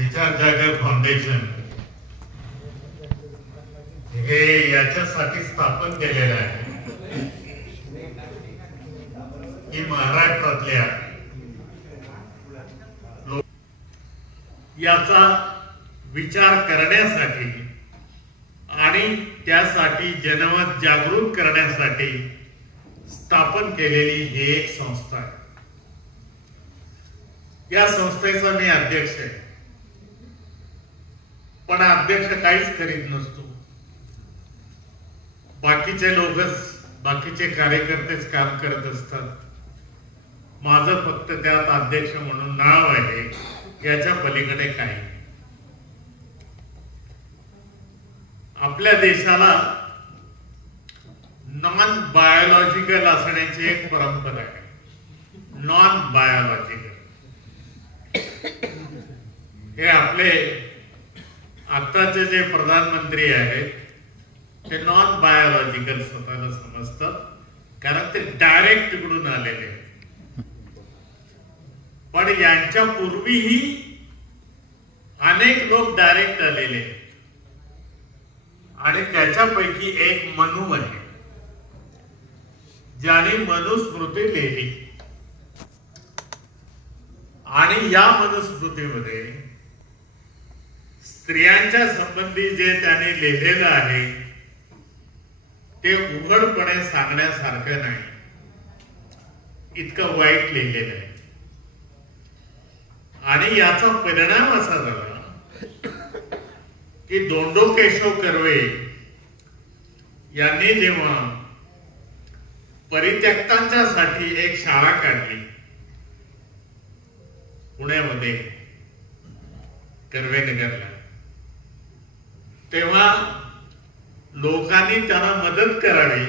विचार जागर फाउंडेशन हे याच्यासाठी स्थापन केलेलं आहे की महाराष्ट्रातल्या याचा विचार करण्यासाठी आणि त्यासाठी जनमत जागृत करण्यासाठी स्थापन केलेली ही एक संस्था आहे. या संस्थेचा मी अध्यक्ष आहे, पण अध्यक्ष काहीच करीत नसतो. बाकीचे लोकच, बाकीचे कार्यकर्तेच काम करत असतात. माझं फक्त त्यात अध्यक्ष म्हणून नाव आहे, याच्या पलीकडे काही. आपल्या देशाला नॉन बायोलॉजिकल असण्याची एक परंपरा आहे. नॉन बायोलॉजिकल हे आपले आताचे जे प्रधानमंत्री आहेत ते नॉन बायोलॉजिकल स्वतःला समजतात, कारण ते डायरेक्ट तिकडून आलेले आहेत. पण यांच्या पूर्वीही अनेक लोक डायरेक्ट आलेले आहेत आणि त्याच्यापैकी एक मनू आहे ज्याने मनुस्मृती लिहिली. आणि या मनुस्मृतीमध्ये स्त्रियांच्या संबंधी जे त्याने लिहिलेलं आहे ते उघडपणे सांगण्यासारखं नाही, इतकं वाईट लिहिलेलं आहे. आणि याचा परिणाम असा झाला की धोंडो केशव कर्वे यांनी जेव्हा परित्यक्तांच्या साठी एक शाळा काढली पुण्यामध्ये कर्वेनगरला, तेव्हा लोकांनी त्यांना मदत करावी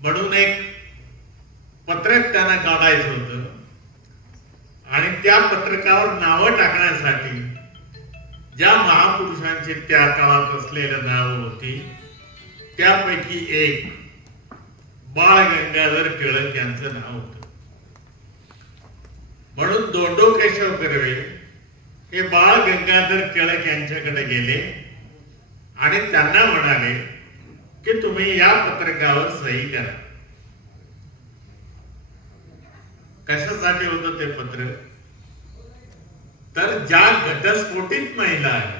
म्हणून एक पत्रक त्यांना काढायचं होतं. आणि त्या पत्रकावर नावं टाकण्यासाठी ज्या महापुरुषांची त्या काळात असलेल्या नावं होती त्यापैकी एक बाळ गंगाधर टिळक यांचं नाव होतं. म्हणून धोंडो केशव कर्वे हे बाळ गंगाधर टिळक यांच्याकडे गेले आणि त्यांना म्हणाले की तुम्ही या पत्रकावर सही करा. कशासाठी होतं ते पत्र? तर ज्या घटस्फोटित महिला आहेत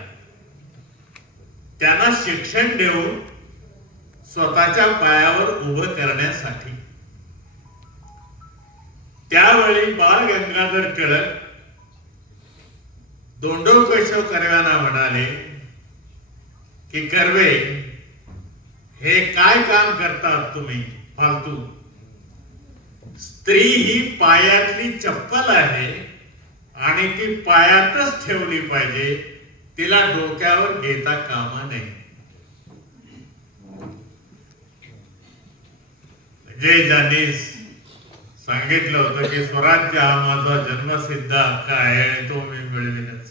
त्यांना शिक्षण देऊन स्वतःच्या पायावर उभं करण्यासाठी. त्यावेळी बाळ गंगाधर टिळक धोंडो केशव कर्व्यांना म्हणाले की कर्वे, हे काय काम करतात तुम्ही फालतू? स्त्री ही पायातली चप्पल आहे आणि ती पायातच ठेवली पाहिजे, तिला डोक्यावर घेता कामा नये. जे ज्यांनी सांगितलं होतं की स्वराज्य हा माझा जन्मसिद्ध हक्क आहे आणि तो मी मिळविनच,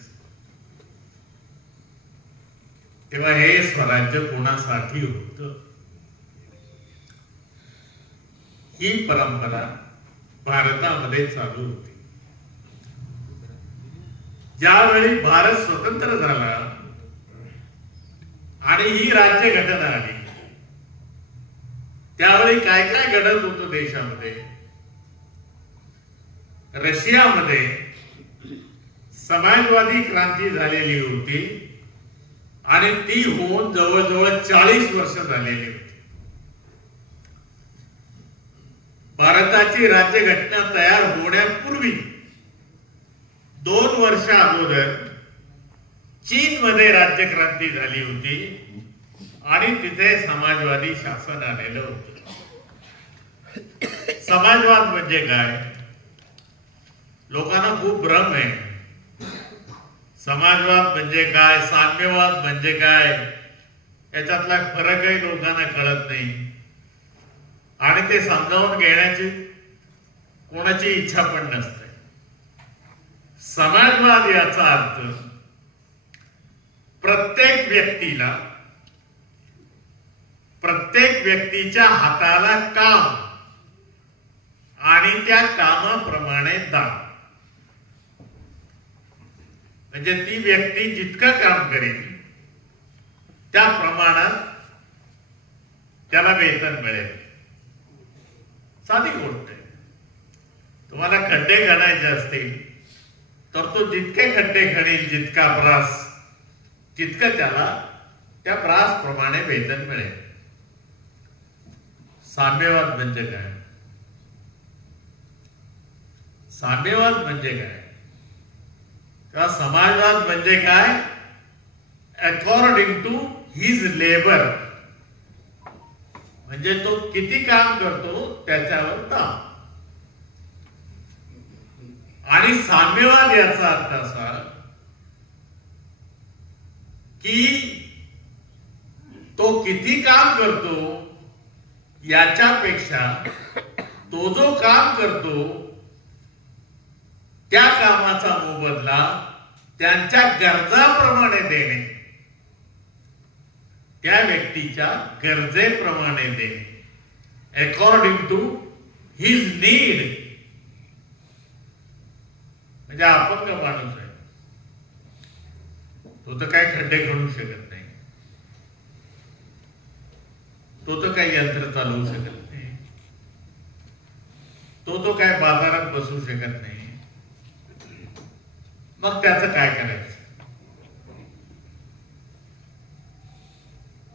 तेव्हा हे स्वराज्य कोणासाठी होत? ही परंपरा भारतामध्ये चालू होती. ज्यावेळी भारत स्वतंत्र झाला आणि ही राज्य घटना आली त्यावेळी काय काय घडत होतं देशामध्ये? रशियामध्ये समाजवादी क्रांती झालेली होती आणि ती होऊन जवळजवळ 40 वर्ष झालेली होती. भारताची राज्यघटना तयार होण्यापूर्वी 2 वर्ष अगोदर चीन मध्ये राज्यक्रांती झाली होती आणि तिथे समाजवादी शासन आलेलं होतं. समाजवाद म्हणजे काय? लोकांना खूप भ्रम आहे. समाजवाद म्हणजे काय, साम्यवाद म्हणजे काय, याच्यातला फरकही लोकांना कळत नाही आणि ते समजावून घेण्याची कोणाची इच्छा पण नसते. समाजवाद याचा अर्थ प्रत्येक व्यक्तीला, प्रत्येक व्यक्तीच्या हाताला काम आणि त्या कामाप्रमाणे दान. म्हणजे ती व्यक्ती जितकं काम करेल त्या प्रमाणात त्याला वेतन मिळेल. साधी गोष्ट आहे. तुम्हाला खड्डे खणायचे असतील तर तो जितके खड्डे खणेल, जितका प्रास, तितकं त्याला त्या प्रास प्रमाणे वेतन मिळेल. साम्यवाद म्हणजे काय? साम्यवाद म्हणजे काय किंवा समाजवाद म्हणजे काय? अकॉर्डिंग टू हिज लेबर, म्हणजे तो किती काम करतो त्याच्यावर दाम. आणि साम्यवाद याचा अर्थ असा की तो किती काम करतो याच्यापेक्षा तो जो काम करतो त्या कामाचा मोबदला त्यांच्या गरजाप्रमाणे देणे, त्या व्यक्तीच्या गरजेप्रमाणे देणे, अकॉर्डिंग टू हिज नीड. म्हणजे अपंग माणूस आहे, तो तर काही खड्डे खणू शकत नाही, तो तर काही यंत्र चालवू शकत नाही, तो काय बाजारात बसू शकत नाही. मग त्याचं काय करायचं?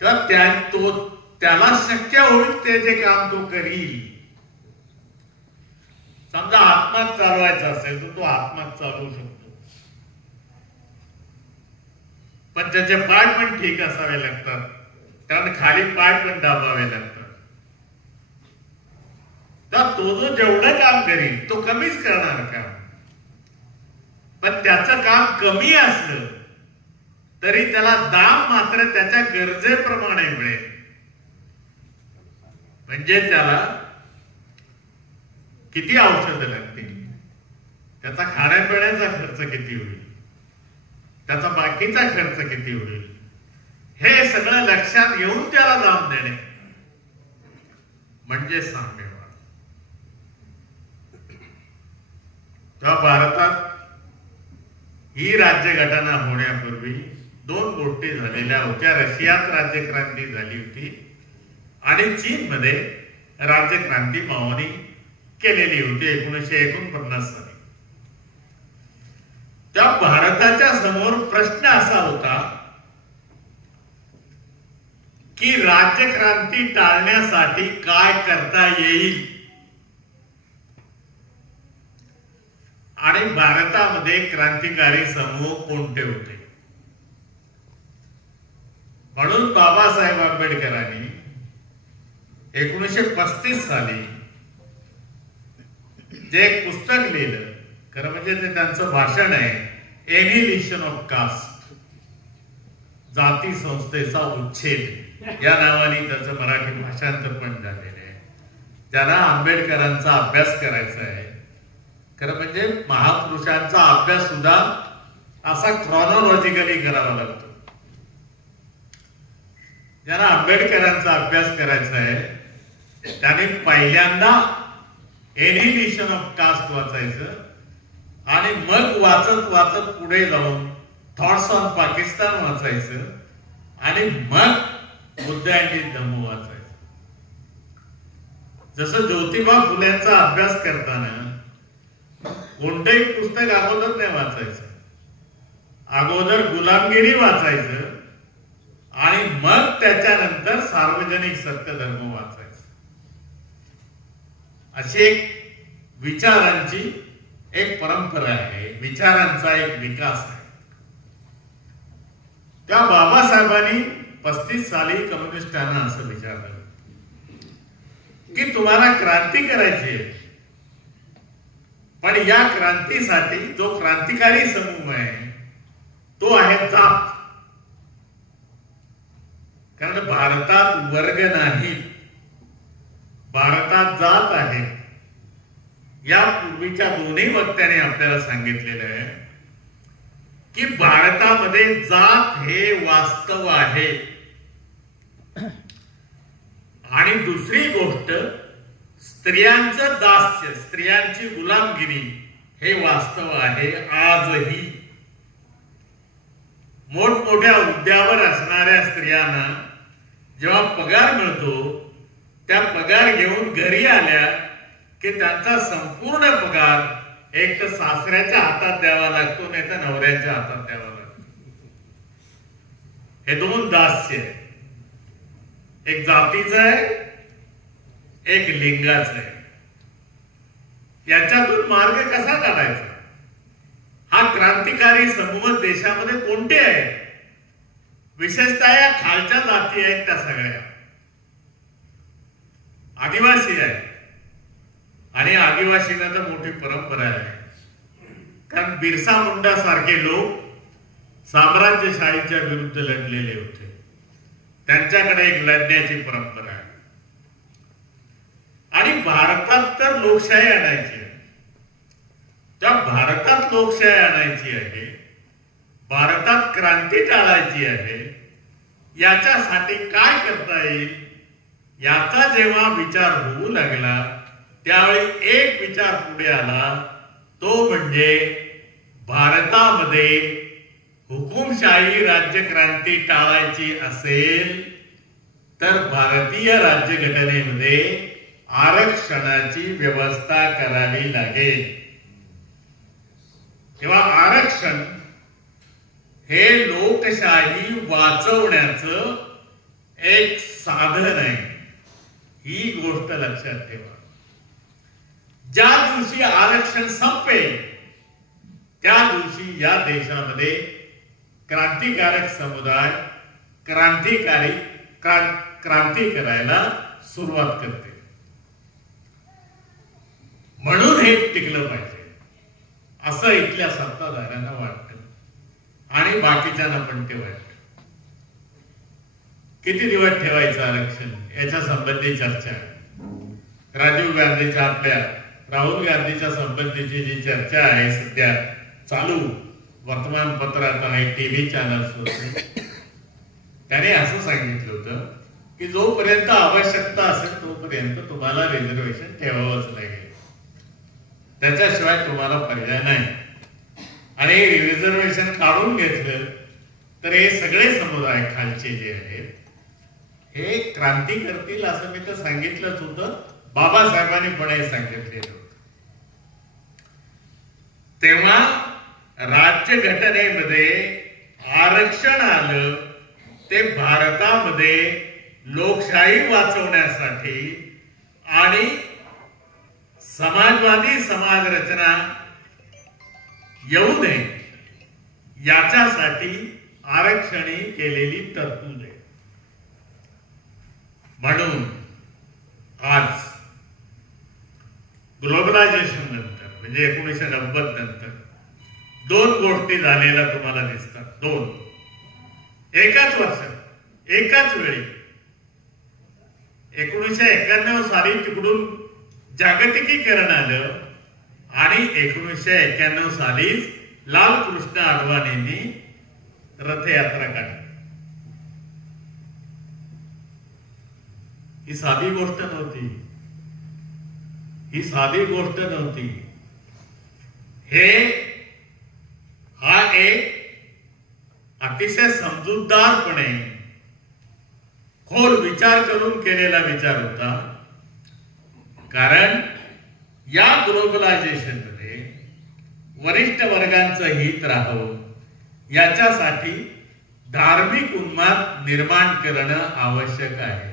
तेव्हा त्याला शक्य होईल ते जे काम तो करील. समजा हातमाग चालवायचा असेल तर तो हातमाग चालवू शकतो, पण त्याचे पाय पण ठीक असावे लागतात, कारण खाली पाय पण दाबावे लागतात. तर तो जो जेवढं काम करील तो कमीच करणार काम, पण त्याचं काम कमी असलं तरी त्याला दाम मात्र त्याच्या गरजेप्रमाणे मिळेल. म्हणजे त्याला किती औषधं लागतील, त्याचा खाण्यापिण्याचा खर्च किती होईल, त्याचा बाकीचा खर्च किती होईल, हे सगळं लक्षात घेऊन त्याला दाम देणे म्हणजे साम्यवाद. तेव्हा भारतात ही राज्यघटना होण्यापूर्वी दोन गोष्टी झालेल्या होत्या. रशियात राज्यक्रांती झाली होती आणि चीनमध्ये राज्यक्रांती माओनी केलेली होती 1949 साली. त्या भारताच्या समोर प्रश्न असा होता की राज्यक्रांती टाळण्यासाठी काय करता येईल. आणि भारतामध्ये क्रांतिकारी समूह कोणते होते? म्हणून बाबासाहेब आंबेडकरांनी 1935 साली जे एक पुस्तक लिहिलं, खरं म्हणजे ते त्यांचं भाषण आहे, एनिहिलेशन ऑफ कास्ट, जाती संस्थेचा उच्छेद या नावाने त्याचं मराठी भाषांतर पण झालेलं आहे. त्याला आंबेडकरांचा अभ्यास करायचा आहे. खरं म्हणजे महापुरुषांचा अभ्यास सुद्धा असा क्रॉनॉलॉजिकली करावा लागतो. ज्यांना आंबेडकरांचा अभ्यास करायचा आहे त्याने पहिल्यांदा एनिहिलेशन ऑफ कास्ट वाचायचं आणि मग वाचत वाचत पुढे जाऊन थॉट्स ऑन पाकिस्तान वाचायचं आणि मग बुद्ध अँड धम्म वाचायचं. जसं ज्योतिबा फुलेंचा अभ्यास करताना कोणतंही पुस्तक अगोदर नाही वाचायचं, अगोदर गुलामगिरी वाचायचं आणि मग त्याच्यानंतर सार्वजनिक सत्यधर्म वाचायचं. अशी एक विचारांची एक परंपरा आहे, विचारांचा एक विकास आहे. त्या बाबासाहेबांनी 35 साली कम्युनिस्टांना असं विचारलं की तुम्हाला क्रांती करायची आहे, पण या क्रांतीसाठी जो क्रांतिकारी समूह आहे तो आहे जात. कारण भारतात वर्ग नाही, भारतात जात आहे. या पूर्वीच्या दोन्ही वक्त्याने आपल्याला सांगितलेलं आहे की भारतामध्ये जात हे वास्तव आहे. आणि दुसरी गोष्ट, स्त्रियांचं दास्य, स्त्रियांची गुलामगिरी हे वास्तव आहे आजही. मोठमोठ्या हुद्द्यावर असणाऱ्या स्त्रियांना जेव्हा पगार मिळतो, त्या पगार घेऊन घरी आल्या की त्यांचा संपूर्ण पगार एक तर सासऱ्याच्या हातात द्यावा लागतो, नाही तर नवऱ्याच्या हातात द्यावा लागतो. हे दोन दास्य आहे, एक जातीचं आहे, एक लिंगाचं आहे. याच्यातून मार्ग कसा काढायचा? हा क्रांतिकारी समूह देशामध्ये कोणते आहेत? विशेषतः या खालच्या जाती आहेत त्या सगळ्या आदिवासी आहेत. आणि आदिवासींना तर मोठी परंपरा आहे, कारण बिरसा मुंडा सारखे लोक साम्राज्यशाहीच्या विरुद्ध लढलेले होते. त्यांच्याकडे एक लढण्याची परंपरा आहे. आणि भारतात तर लोकशाही आणायची आहे. त्या भारतात लोकशाही आणायची आहे, भारतात क्रांती टाळायची आहे. याच्यासाठी काय करता येईल याचा जेव्हा विचार होऊ लागला, त्यावेळी एक विचार पुढे आला, तो म्हणजे भारतामध्ये हुकुमशाही राज्यक्रांती टाळायची असेल तर भारतीय राज्यघटनेमध्ये आरक्षणाची व्यवस्था करावी लागेल. तेव्हा आरक्षण हे लोकशाही वाचवण्याचं एक साधन आहे, ही गोष्ट लक्षात ठेवा. ज्या दिवशी आरक्षण संपेल त्या दिवशी या देशामध्ये क्रांतिकारक समुदाय क्रांती करायला सुरुवात करते. म्हणून हे टिकलं पाहिजे असं इथल्या सत्ताधाऱ्यांना वाटतं आणि बाकीच्यांना पण ते वाटतं. किती दिवस ठेवायचं आरक्षण याच्या संबंधी चर्चा आहे. राजीव गांधीच्या आपल्या राहुल गांधीच्या संबंधीची जी चर्चा आहे सध्या चालू वर्तमानपत्रात आणि टीव्ही चॅनल्स होते, त्याने असं सांगितलं होतं की जोपर्यंत आवश्यकता असेल तोपर्यंत तुम्हाला रिझर्वेशन ठेवावंच लागेल, त्याच्याशिवाय तुम्हाला पर्याय नाही. आणि रिझर्वेशन काढून घेतलं तर हे सगळे समुदाय खालचे जे आहेत हे क्रांती करतील असं मी तर सांगितलंच होतं. बाबासाहेबांनी पण हे सांगितलेलं होतं. तेव्हा राज्यघटनेमध्ये आरक्षण आलं ते भारतामध्ये लोकशाही वाचवण्यासाठी आणि समाजवादी समाज रचना येऊ नये याच्यासाठी आरक्षणी केलेली तरतूद आहे. म्हणून आज ग्लोबलायझेशन नंतर म्हणजे 1990 नंतर दोन गोष्टी झालेल्या तुम्हाला दिसतात. दोन एकाच वर्षात एकाच वेळी 1991 साली तिकडून जागतिकीकरण आलं आणि 1991 सालीच लालकृष्ण अडवाणींनी रथयात्रा काढली. ही साधी गोष्ट नव्हती, ही साधी गोष्ट नव्हती. हा एक अतिशय समजूतदारपणे खोल विचार करून केलेला विचार होता. कारण या ग्लोबलायझेशन मध्ये वरिष्ठ वर्गांचं हित राहावं याच्यासाठी धार्मिक उन्माद निर्माण करणं आवश्यक आहे.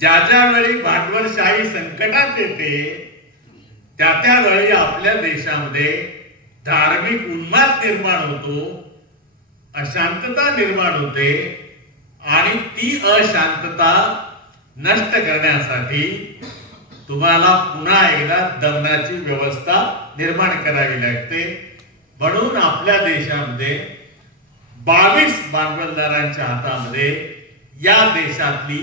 ज्या ज्या वेळी भांडवलशाही संकटात येते त्या त्यावेळी आपल्या देशामध्ये धार्मिक उन्माद निर्माण होतो, अशांतता निर्माण होते आणि ती अशांतता नष्ट करण्यासाठी तुम्हाला पुन्हा एकदा दमनाची व्यवस्था निर्माण करावी लागते. म्हणून आपल्या देशामध्ये 22 भांडवलदारांच्या हातामध्ये या देशातली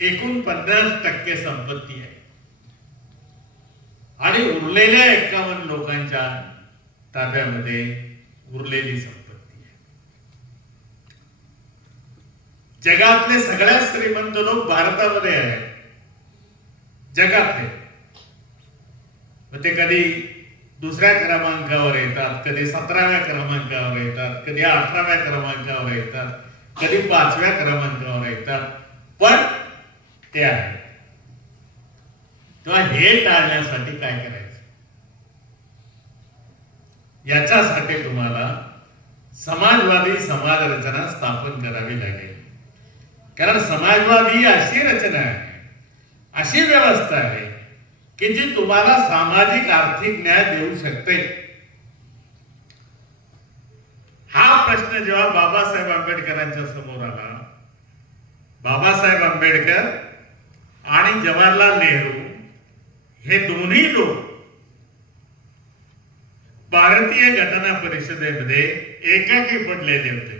एकूण 50% संपत्ती आहे आणि उरलेल्या 51 लोकांच्या ताब्यामध्ये उरलेली संपत्ती आहे. जगातले सगळ्यात श्रीमंत लोक भारतामध्ये आहेत, जगातले. ते कधी दुसऱ्या क्रमांकावर येतात, कधी 17व्या क्रमांकावर येतात, कधी 18व्या क्रमांकावर येतात, कधी 5व्या क्रमांकावर येतात, पण ते आहे. तेव्हा हे टाळण्यासाठी काय करायचं, याच्यासाठी तुम्हाला समाजवादी समाज रचना स्थापन करावी लागेल. कारण समाजवादी अशी रचना आहे, अशी व्यवस्था आहे की जी तुम्हाला सामाजिक आर्थिक न्याय देऊ शकते. हा प्रश्न जेव्हा बाबासाहेब आंबेडकरांच्या समोर आला, बाबासाहेब आंबेडकर आणि जवाहरलाल नेहरू हे दोन्ही लोक भारतीय घटना परिषदेमध्ये एकाकी पडलेले होते.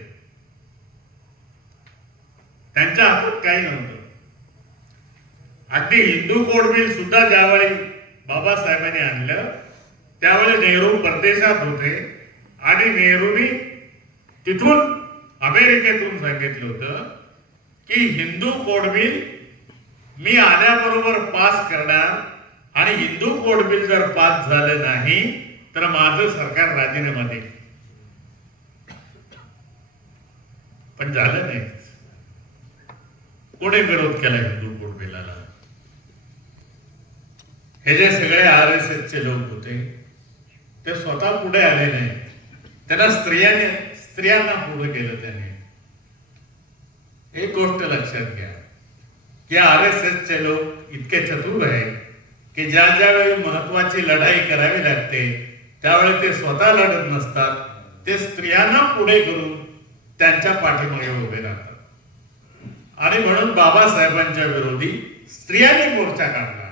त्यांच्या हातात काही नव्हतं. अगदी हिंदू कोड बिल सुद्धा ज्यावेळी बाबासाहेबांनी आणलं त्यावेळी नेहरू परदेशात होते आणि नेहरूंनी तिथून अमेरिकेतून सांगितलं होतं की हिंदू कोड बिल मी आल्याबरोबर पास करणार आणि हिंदू कोड बिल जर पास झालं नाही तर माझं सरकार राजीनामा देईल. पण झालं नाही. कोणी विरोध केला हिंदू कोड बिलाला? हे जे सगळे RSS चे लोक होते ते स्वतः पुढे आले नाही. त्यांना स्त्रियांना पुढे केलं त्याने. एक गोष्ट लक्षात घ्या की RSS चे लोक इतके चतुर आहेत की ज्या ज्या वेळी महत्वाची लढाई करावी लागते त्यावेळी ते स्वतः लढत नसतात, ते स्त्रियांना पुढे करून त्यांच्या पाठीमागे उभे राहतात. आणि म्हणून बाबासाहेबांच्या विरोधी स्त्रियांनी मोर्चा काढला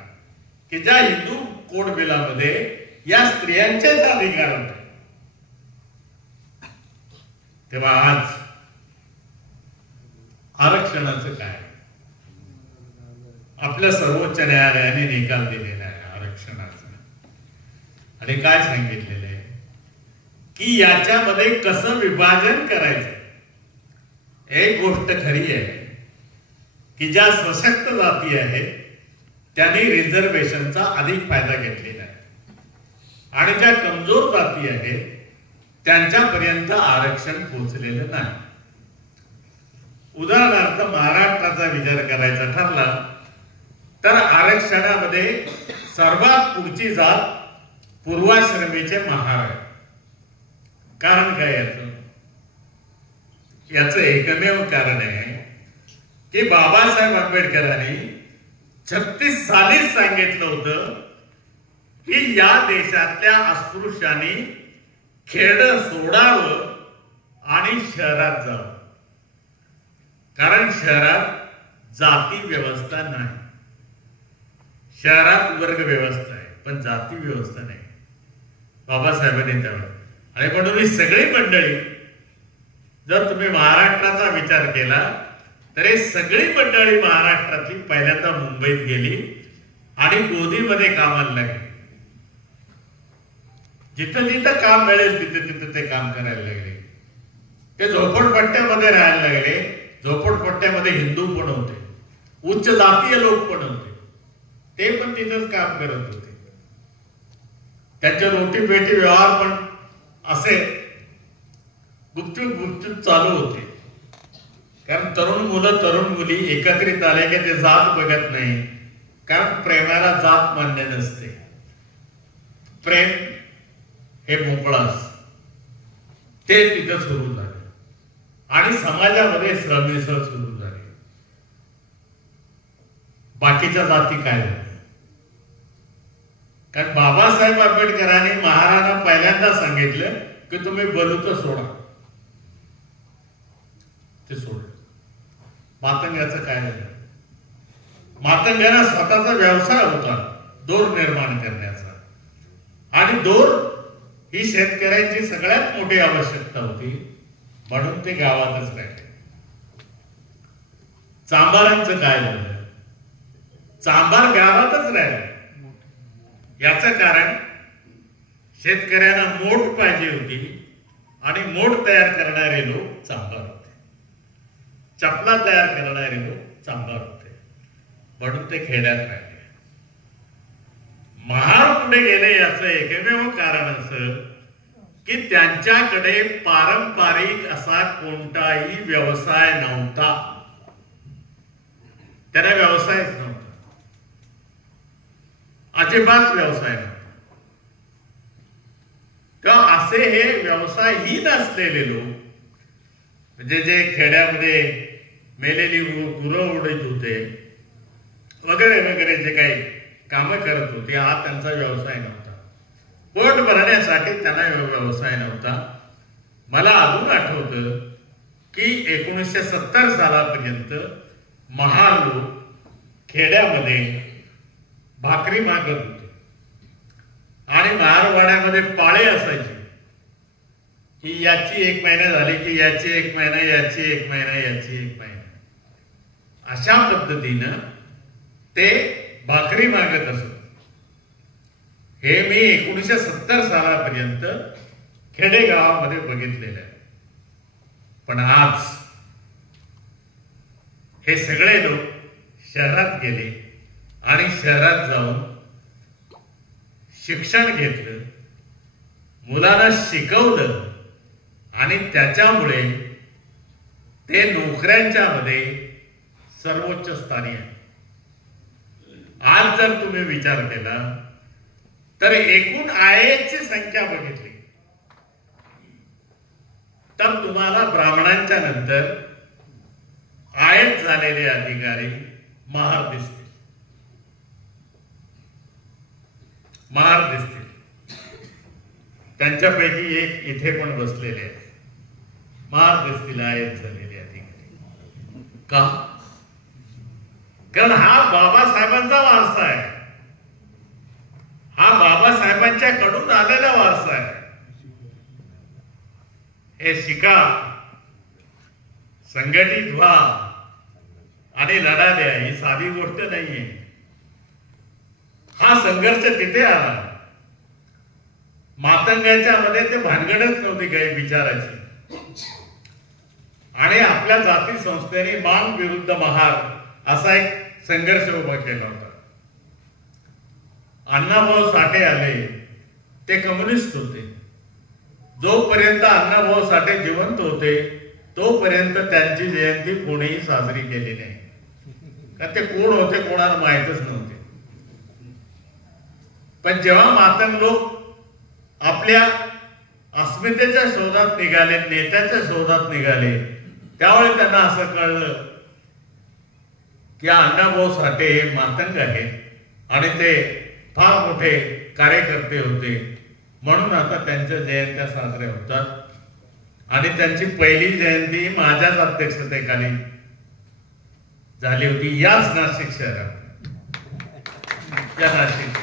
की ज्या हिंदू कोड बिलामध्ये या स्त्रियांचेच अधिकार होते. तेव्हा आज आरक्षणाचं काय, आपल्या सर्वोच्च न्यायालयाने निकाल दिलेला आहे आरक्षणाचा. आणि काय सांगितलेलं आहे की याच्यामध्ये कसं विभाजन करायचं. एक गोष्ट खरी आहे की ज्या सशक्त जाती आहेत त्यांनी रिझर्वेशनचा अधिक फायदा घेतलेला आहे आणि ज्या कमजोर जाती आहेत त्यांच्यापर्यंत आरक्षण पोहोचलेलं नाही. उदाहरणार्थ महाराष्ट्राचा विचार करायचा ठरला तर आरक्षणामध्ये सर्वात पुढची जात पूर्वाश्रमीचे महार आहे. कारण काय याचं एकमेव कारण आहे की बाबासाहेब आंबेडकरांनी 36 सालीच सांगितलं होतं की या देशातल्या अस्पृश्यांनी खेड सोडावं आणि शहरात जावं. कारण शहरात जाती व्यवस्था नाही, शहरात वर्ग व्यवस्था आहे पण जाती व्यवस्था नाही. बाबासाहेबांनी त्यावेळेस आणि म्हणून ही सगळी मंडळी, जर तुम्ही महाराष्ट्राचा विचार केला तर हे सगळी मंडळी महाराष्ट्रातली पहिल्यांदा मुंबईत गेली आणि गोदीमध्ये कामाला लागली. जिथं जिथं काम मिळेल तिथे तिथं ते काम करायला लागले. ते झोपडपट्ट्यामध्ये राहायला लागले. झोपडपट्ट्यामध्ये हिंदू पण होते, उच्च जातीय लोक पण होते, ते पण तिथंच काम करत होते. त्यांचे रोटी पेटी व्यवहार पण असे गुपचूप गुपचूप चालू होते. कारण तरुण मुलं तरुण मुली एकत्रित आले की ते जात बघत नाही. कारण प्रेमाला जात मान्य नसते. प्रेम हे मोकळं असतं. ते तिथं सुरू झालं आणि समाजामध्ये श्रमिसळ सुरू झाली. बाकीच्या जाती काय झाल्या? कारण बाबासाहेब आंबेडकरांनी महाराजांना पहिल्यांदा सांगितलं की तुम्ही बलूच सोडा. ते सोडलं. मातंगाचं काय झालं? मातंगाला स्वतःचा व्यवसाय होता दोर निर्माण करण्याचा आणि दोर ही शेतकऱ्यांची सगळ्यात मोठी आवश्यकता होती म्हणून ते गावातच राहिले. चांभारांचं काय झालं? चांभार गावातच राहिले. याचं कारण शेतकऱ्यांना मोठ पाहिजे होती आणि मोठ तयार करणारे लोक चांभार होते. चपला तयार करणारे लोक चांभार होते म्हणून ते खेड्यात राहिले. महार पुढे गेले याचं एकमेव कारण असं की त्यांच्याकडे पारंपरिक असा कोणताही व्यवसाय नव्हता. त्यांना व्यवसायच नव्हता, अजिबात व्यवसाय नव्हता. तेव्हा असे हे व्यवसायहीन असलेले लोक, म्हणजे जे खेड्यामध्ये मेलेली गुरं उडत होते वगैरे वगैरे, जे काही कामं करत होते, हा त्यांचा व्यवसाय नव्हता. पोट भरण्यासाठी त्यांना व्यवसाय नव्हता. मला अजून आठवतं की 1970 सालापर्यंत महार लोक खेड्यामध्ये भाकरी मागत होते आणि महारवाड्यामध्ये पाळे असायचे की याची 1 महिना झाली की याची 1 महिना, याची 1 महिना, याची 1 महिना, अशा पद्धतीनं ते भाकरी मागत असत. हे मी 1970 सालापर्यंत खेडेगावामध्ये बघितलेलं आहे. पण आज हे सगळे लोक शहरात गेले आणि शहरात जाऊन शिक्षण घेतलं, मुलांना शिकवलं आणि त्याच्यामुळे ते नोकऱ्यांच्या मध्ये सर्वोच्च स्थानी आहे. आज जर तुम्ही विचार केला तर एकूण IAS ची संख्या बघितली तर तुम्हाला ब्राह्मणांच्या नंतर IAS झालेले अधिकारी महार दिसतील. महार दिसतील. त्यांच्यापैकी एक इथे पण बसलेले आहे. महार दिसतील IAS झालेले अधिकारी. का? कारण हा बाबासाहेबांचा वारसा आहे. हा बाबासाहेबांच्या कडून आलेला वारसा आहे. हे शिका, संघटित व्हा आणि लढा द्या, ही साधी गोष्ट नाहीये. हा संघर्ष तिथे आला. मातंगाच्या मध्ये ते भानगडच नव्हती काही विचाराची. आणि आपल्या जाती संस्थेने मांग विरुद्ध महार असा एक संघर्ष उभा केला होता. अण्णाभाऊ साठे आले, ते कम्युनिस्ट होते. जोपर्यंत अण्णाभाऊ साठे जिवंत होते तोपर्यंत त्यांची जयंती कोणीही साजरी केली नाही. कारण ते कोण होते कोणाला माहितच नव्हते. पण जेव्हा मातंग लोक आपल्या अस्मितेच्या शोधात निघाले, नेत्याच्या शोधात निघाले, त्यावेळी त्यांना असं कळलं की अण्णाभाऊ साठे हे मातंग आहेत आणि ते फार मोठे कार्यकर्ते होते. म्हणून आता त्यांच्या जयंत्या साजऱ्या होतात आणि त्यांची पहिली जयंती माझ्याच अध्यक्षतेखाली झाली होती, याच नाशिक शहरात. या नाशिक